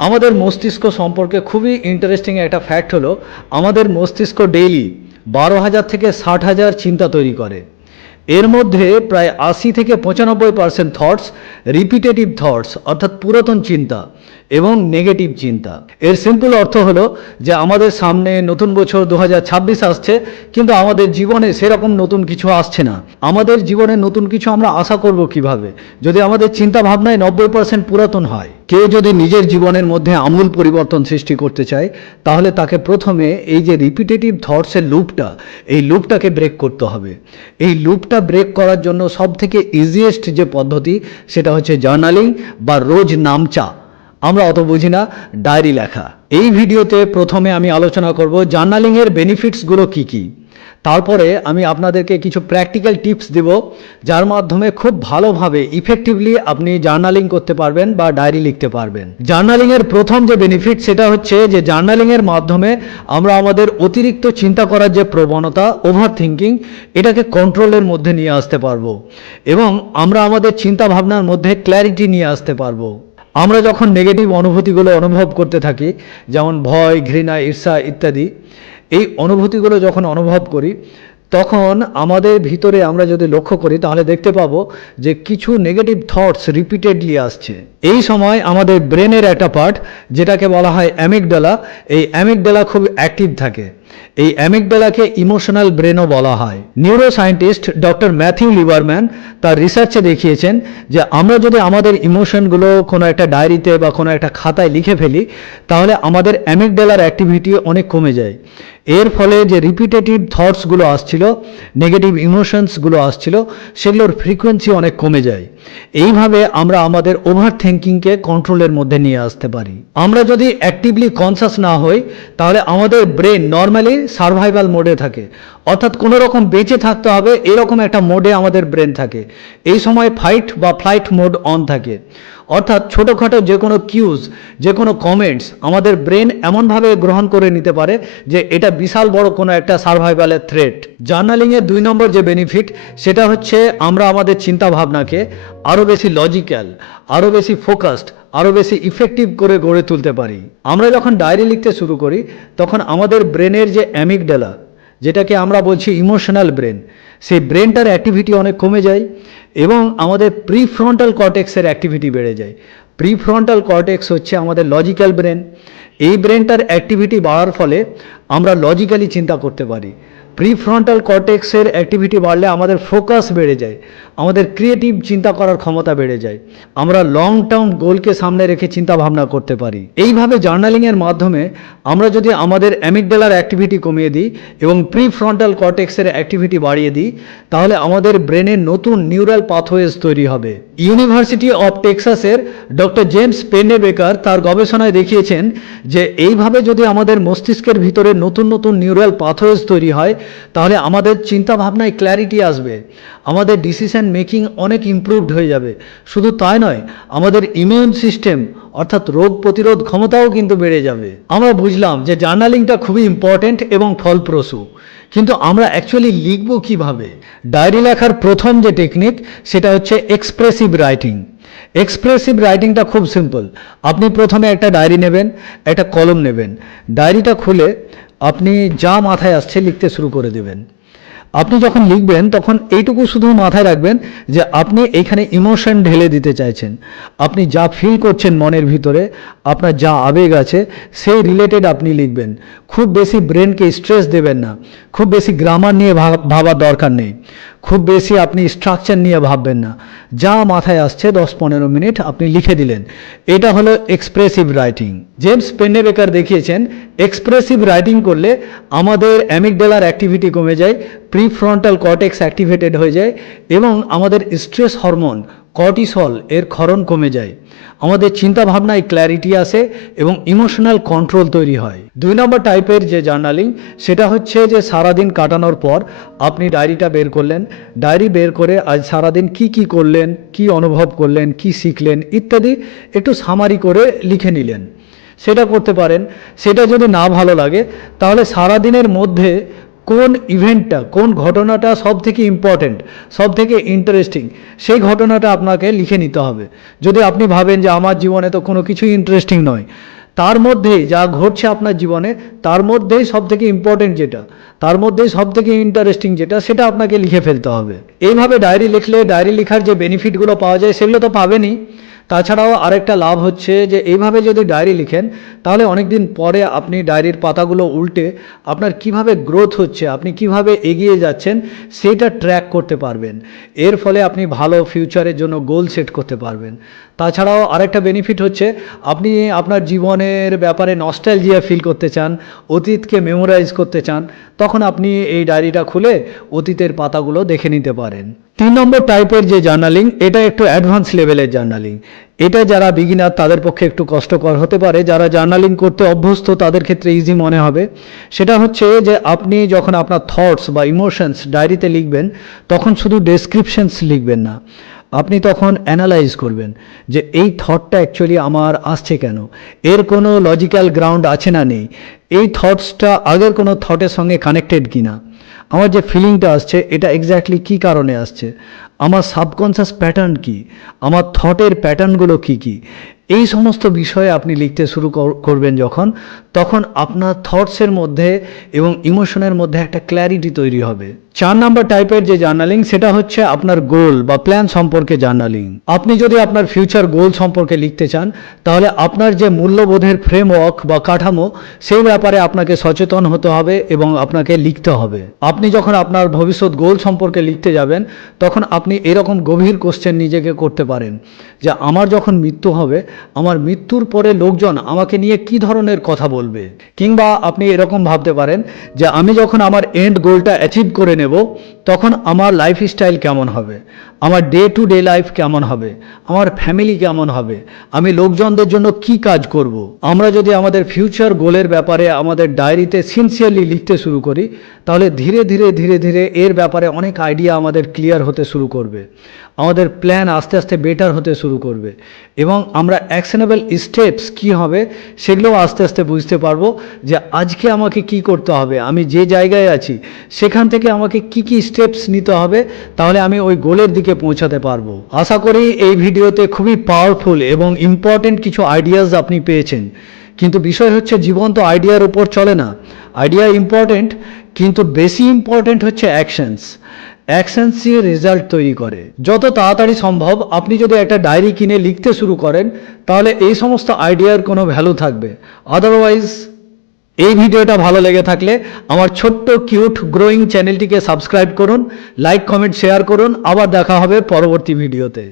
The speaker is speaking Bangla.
আমাদের মস্তিষ্ক সম্পর্কে খুবই ইন্টারেস্টিং একটা ফ্যাক্ট হলো আমাদের মস্তিষ্ক ডেইলি 12,000 থেকে 60,000 চিন্তা তৈরি করে। এর মধ্যে প্রায় 80 থেকে 95% থটস রিপিটেটিভ থটস অর্থাৎ পুরাতন চিন্তা এবং নেগেটিভ চিন্তা। এর সিম্পল অর্থ হলো যে আমাদের সামনে নতুন বছর 2026 আসছে, কিন্তু আমাদের জীবনে সেরকম নতুন কিছু আসছে না। আমাদের জীবনে নতুন কিছু আমরা আশা করব কিভাবে যদি আমাদের চিন্তা ভাবনায় 90% পুরাতন হয়। কেউ যদি নিজের জীবনের মধ্যে আমূল পরিবর্তন সৃষ্টি করতে চায় তাহলে তাকে প্রথমে এই যে রিপিটেটিভ থটসের লুপটা, এই লুপটাকে ব্রেক করতে হবে। এই লুপটা ব্রেক করার জন্য সবথেকে ইজিয়েস্ট যে পদ্ধতি সেটা হচ্ছে জার্নালিং বা রোজ নামচা। আমরা অত বুঝি না, ডায়েরি লেখা। এই ভিডিওতে প্রথমে আমি আলোচনা করব জার্নালিংয়ের বেনিফিটসগুলো কী কী। তারপরে আমি আপনাদেরকে কিছু প্র্যাকটিক্যাল টিপস দেব যার মাধ্যমে খুব ভালোভাবে ইফেক্টিভলি আপনি জার্নালিং করতে পারবেন বা ডায়েরি লিখতে পারবেন। জার্নালিংয়ের প্রথম যে বেনিফিট সেটা হচ্ছে যে জার্নালিংয়ের মাধ্যমে আমরা আমাদের অতিরিক্ত চিন্তা করার যে প্রবণতা, ওভার থিঙ্কিং, এটাকে কন্ট্রোলের মধ্যে নিয়ে আসতে পারবো এবং আমরা আমাদের চিন্তা ভাবনার মধ্যে ক্ল্যারিটি নিয়ে আসতে পারবো। আমরা যখন নেগেটিভ অনুভূতিগুলো অনুভব করতে থাকি, যেমন ভয়, ঘৃণা, ঈর্ষা ইত্যাদি, এই অনুভূতিগুলো যখন অনুভব করি তখন আমাদের ভিতরে আমরা যদি লক্ষ্য করি তাহলে দেখতে পাবো যে কিছু নেগেটিভ থটস রিপিটেডলি আসছে। এই সময় আমাদের ব্রেনের একটা পার্ট যেটাকে বলা হয় অ্যামিগডালা, এই অ্যামিগডালা খুব অ্যাক্টিভ থাকে। এই অ্যামিগডালাকে ইমোশনাল ব্রেনও বলা হয়। Neuro scientist doctor Matthew Liebermann তার রিসার্চে দেখিয়েছেন যে আমরা যদি আমাদের ইমোশনগুলো কোনো একটা ডায়েরিতে বা কোনো একটা খাতায় লিখে ফেলি তাহলে আমাদের অ্যামিগডালার অ্যাক্টিভিটি অনেক কমে যায়। এর ফলে যে রিপিটেটিভ থটসগুলো আসছিল, নেগেটিভ ইমোশনসগুলো আসছিল, সেগুলোর ফ্রিকোয়েন্সি অনেক কমে যায়। এইভাবে আমরা আমাদের ওভার থিঙ্কিংকে কন্ট্রোলের মধ্যে নিয়ে আসতে পারি। আমরা যদি অ্যাক্টিভলি কনসাস না হই তাহলে আমাদের ব্রেন নর্মালি সার্ভাইভাল মোডে থাকে, অর্থাৎ কোনো রকম বেঁচে থাকতে হবে এরকম একটা মোডে আমাদের ব্রেন থাকে। এই সময় ফাইট বা ফ্লাইট মোড অন থাকে, অর্থাৎ ছোটোখাটো যে কোনো কিউজ, যে কোনো কমেন্টস আমাদের ব্রেন এমনভাবে গ্রহণ করে নিতে পারে যে এটা বিশাল বড় কোনো একটা সার্ভাইভালের থ্রেট। জার্নালিংয়ের 2 নম্বর যে বেনিফিট সেটা হচ্ছে আমরা আমাদের চিন্তা ভাবনাকে আরও বেশি লজিক্যাল, আরও বেশি ফোকাসড, আরও বেশি ইফেক্টিভ করে গড়ে তুলতে পারি। আমরা যখন ডায়েরি লিখতে শুরু করি তখন আমাদের ব্রেনের যে অ্যামিগডালা, যেটাকে আমরা বলছি ইমোশনাল ব্রেন, সেই ব্রেনটার অ্যাক্টিভিটি অনেক কমে যায় এবং আমাদের প্রিফ্রন্টাল কর্টেক্সের অ্যাক্টিভিটি বেড়ে যায়। প্রিফ্রন্টাল কর্টেক্স হচ্ছে আমাদের লজিক্যাল ব্রেন। এই ব্রেনটার অ্যাক্টিভিটি বাড়ার ফলে আমরা লজিক্যালি চিন্তা করতে পারি। প্রিফ্রন্টাল কর্টেক্সের অ্যাক্টিভিটি বাড়লে আমাদের ফোকাস বেড়ে যায়, আমাদের ক্রিয়েটিভ চিন্তা করার ক্ষমতা বেড়ে যায়, আমরা লং টার্ম গোলকে সামনে রেখে চিন্তা ভাবনা করতে পারি। এইভাবে জার্নালিংয়ের মাধ্যমে আমরা যদি আমাদের অ্যামিগডালার অ্যাক্টিভিটি কমিয়ে দিই এবং প্রিফ্রন্টাল কর্টেক্সের অ্যাক্টিভিটি বাড়িয়ে দিই তাহলে আমাদের ব্রেনে নতুন নিউরাল পাথওয়েজ তৈরি হবে। ইউনিভার্সিটি অফ টেক্সাসের ডক্টর জেমস পেনেবেকার তার গবেষণায় দেখিয়েছেন যে এইভাবে যদি আমাদের মস্তিষ্কের ভিতরে নতুন নতুন নিউরাল পাথওয়েজ তৈরি হয় তাহলে আমাদের চিন্তা ভাবনায় ক্ল্যারিটি আসবে, আমাদের ডিসিশন মেকিং অনেক ইমপ্রুভড হয়ে যাবে। শুধু তাই নয়, আমাদের ইমিউন সিস্টেম অর্থাৎ রোগ প্রতিরোধ ক্ষমতাও কিন্তু বেড়ে যাবে। আমরা বুঝলাম যে জার্নালিংটা খুবই ইম্পর্ট্যান্ট এবং ফলপ্রসূ, কিন্তু আমরা অ্যাকচুয়ালি লিখব কিভাবে? ডায়েরি লেখার প্রথম যে টেকনিক সেটা হচ্ছে এক্সপ্রেসিভ রাইটিং। এক্সপ্রেসিভ রাইটিংটা খুব সিম্পল। আপনি প্রথমে একটা ডায়েরি নেবেন, একটা কলম নেবেন, ডায়েরিটা খুলে আপনি যা মাথায় আসছে লিখতে শুরু করে দেবেন। আপনি যখন লিখবেন তখন এইটুকু শুধু মাথায় রাখবেন যে আপনি এইখানে ইমোশন ঢেলে দিতে চাইছেন। আপনি যা ফিল করছেন মনের ভিতরে, আপনার যা আবেগ আছে সেই রিলেটেড আপনি লিখবেন। খুব বেশি ব্রেনকে স্ট্রেস দেবেন না, খুব বেশি গ্রামার নিয়ে ভাবার দরকার নেই, খুব বেশি আপনি স্ট্রাকচার নিয়ে ভাববেন না। যা মাথায় আসছে 10-15 মিনিট আপনি লিখে দিলেন। এটা হলো এক্সপ্রেসিভ রাইটিং। জেমস পেনেবেকার দেখিয়েছেন এক্সপ্রেসিভ রাইটিং করলে আমাদের অ্যামিগডালার অ্যাক্টিভিটি কমে যায়, প্রিফ্রন্টাল কর্টেক্স অ্যাক্টিভেটেড হয়ে যায় এবং আমাদের স্ট্রেস হরমোন কর্টিসল এর ক্ষরণ কমে যায়, আমাদের চিন্তা ভাবনায় ক্ল্যারিটি আসে এবং ইমোশনাল কন্ট্রোল তৈরি হয়। 2 নম্বর টাইপের যে জার্নালিং সেটা হচ্ছে যে সারাদিন কাটানোর পর আপনি ডায়েরিটা বের করলেন, ডায়েরি বের করে আজ সারাদিন কি করলেন, কি অনুভব করলেন, কি শিখলেন ইত্যাদি একটু সামারি করে লিখে নিলেন। সেটা করতে পারেন। সেটা যদি না ভালো লাগে তাহলে সারাদিনের মধ্যে কোন ইভেন্টটা, কোন ঘটনাটা সব থেকে ইম্পর্ট্যান্ট, সব থেকে ইন্টারেস্টিং, সেই ঘটনাটা আপনাকে লিখে নিতে হবে। যদি আপনি ভাবেন যে আমার জীবনে তো কোনো কিছুই ইন্টারেস্টিং নয়, তার মধ্যেই যা ঘটছে আপনার জীবনে, তার মধ্যেই সব থেকে ইম্পর্টেন্ট যেটা, তার মধ্যেই সব থেকে ইন্টারেস্টিং যেটা, সেটা আপনাকে লিখে ফেলতে হবে। এইভাবে ডায়েরি লিখলে ডায়েরি লেখার যে বেনিফিটগুলো পাওয়া যায় সেগুলো তো পাবেনই, তাছাড়াও আরেকটা লাভ হচ্ছে যে এইভাবে যদি ডায়েরি লিখেন তাহলে অনেক দিন পরে আপনি ডায়েরির পাতাগুলো উল্টে আপনার কিভাবে গ্রোথ হচ্ছে, আপনি কিভাবে এগিয়ে যাচ্ছেন সেটা ট্র্যাক করতে পারবেন। এর ফলে আপনি ভালো ফিউচারের জন্য গোল সেট করতে পারবেন। তাছাড়াও আরেকটা বেনিফিট হচ্ছে আপনি আপনার জীবনের ব্যাপারে নস্টালজিয়া ফিল করতে চান, অতীতকে মেমোরাইজ করতে চান, তখন আপনি এই ডায়েরিটা খুলে অতীতের পাতাগুলো দেখে নিতে পারেন। 3 নম্বর টাইপের যে জার্নালিং, এটা একটু অ্যাডভান্স লেভেলের জার্নালিং। এটা যারা বিগিনার তাদের পক্ষে একটু কষ্টকর হতে পারে, যারা জার্নালিং করতে অভ্যস্ত তাদের ক্ষেত্রে ইজি মনে হবে। সেটা হচ্ছে যে আপনি যখন আপনার থটস বা ইমোশনস ডায়েরিতে লিখবেন তখন শুধু ডেসক্রিপশনস লিখবেন না, আপনি তখন অ্যানালাইজ করবেন যে এই থটটা অ্যাকচুয়ালি আমার আসছে কেন, এর কোনো লজিক্যাল গ্রাউন্ড আছে না নেই, এই থটসটা আগের কোনো থটের সঙ্গে কানেক্টেড কিনা, আমার যে ফিলিংটা আসছে এটা এক্স্যাক্টলি কী কারণে আসছে, আমার সাবকনশাস প্যাটার্ন কি, আমার থটের প্যাটার্নগুলো কি কি, এই সমস্ত বিষয়ে আপনি লিখতে শুরু করবেন যখন, তখন আপনার থটসের মধ্যে এবং ইমোশনের মধ্যে একটা ক্ল্যারিটি তৈরি হবে। 4 নম্বর টাইপের যে জার্নালিং, সেটা হচ্ছে আপনার গোল বা প্ল্যান সম্পর্কে জার্নালিং। আপনি যদি আপনার ফিউচার গোল সম্পর্কে লিখতে চান তাহলে আপনার যে মূল্যবোধের ফ্রেমওয়ার্ক বা কাঠামো, সেই ব্যাপারে আপনাকে সচেতন হতে হবে এবং আপনাকে লিখতে হবে। আপনি যখন আপনার ভবিষ্যৎ গোল সম্পর্কে লিখতে যাবেন তখন আপনি এরকম গভীর কোশ্চেন নিজেকে করতে পারেন যে আমার যখন মৃত্যু হবে, আমার মৃত্যুর পরে লোকজন আমাকে নিয়ে কি ধরনের কথা বলবে। কিংবা আপনি এরকম ভাবতে পারেন যে আমি যখন আমার এন্ড গোলটা অ্যাচিভ করে নেব তখন আমার লাইফস্টাইল কেমন হবে, আমার ডে টু ডে লাইফ কেমন হবে, আমার ফ্যামিলি কেমন হবে, আমি লোকজনদের জন্য কি কাজ করব। আমরা যদি আমাদের ফিউচার গোলের ব্যাপারে আমাদের ডায়েরিতে সিনসিয়ারলি লিখতে শুরু করি তাহলে ধীরে ধীরে ধীরে ধীরে এর ব্যাপারে অনেক আইডিয়া আমাদের ক্লিয়ার হতে শুরু করবে, আমাদের প্ল্যান আস্তে আস্তে বেটার হতে শুরু করবে এবং আমরা অ্যাকশনেবল স্টেপস কী হবে সেগুলোও আস্তে আস্তে বুঝতে পারবো যে আজকে আমাকে কি করতে হবে, আমি যে জায়গায় আছি সেখান থেকে আমাকে কি কি স্টেপস নিতে হবে, তাহলে আমি ওই গোলের দিকে পৌঁছাতে পারবো। আশা করি এই ভিডিওতে খুবই পাওয়ারফুল এবং ইম্পর্টেন্ট কিছু আইডিয়াস আপনি পেয়েছেন। কিন্তু বিষয় হচ্ছে জীবন তো আইডিয়ার উপর চলে না, আইডিয়া ইম্পর্টেন্ট কিন্তু বেশি ইম্পর্টেন্ট হচ্ছে অ্যাকশনস। অ্যাকশনসই রেজাল্ট তৈরি করে। যত তাড়াতাড়ি সম্ভব আপনি যদি একটা ডায়েরি কিনে লিখতে শুরু করেন তাহলে এই সমস্ত আইডিয়ার কোনো ভ্যালু থাকবে। আদারওয়াইজ এই ভিডিওটা ভালো লেগে থাকলে আমার ছোট্ট কিউট গ্রোয়িং চ্যানেলটিকে সাবস্ক্রাইব করুন, লাইক কমেন্ট শেয়ার করুন। আবার দেখা হবে পরবর্তী ভিডিওতে।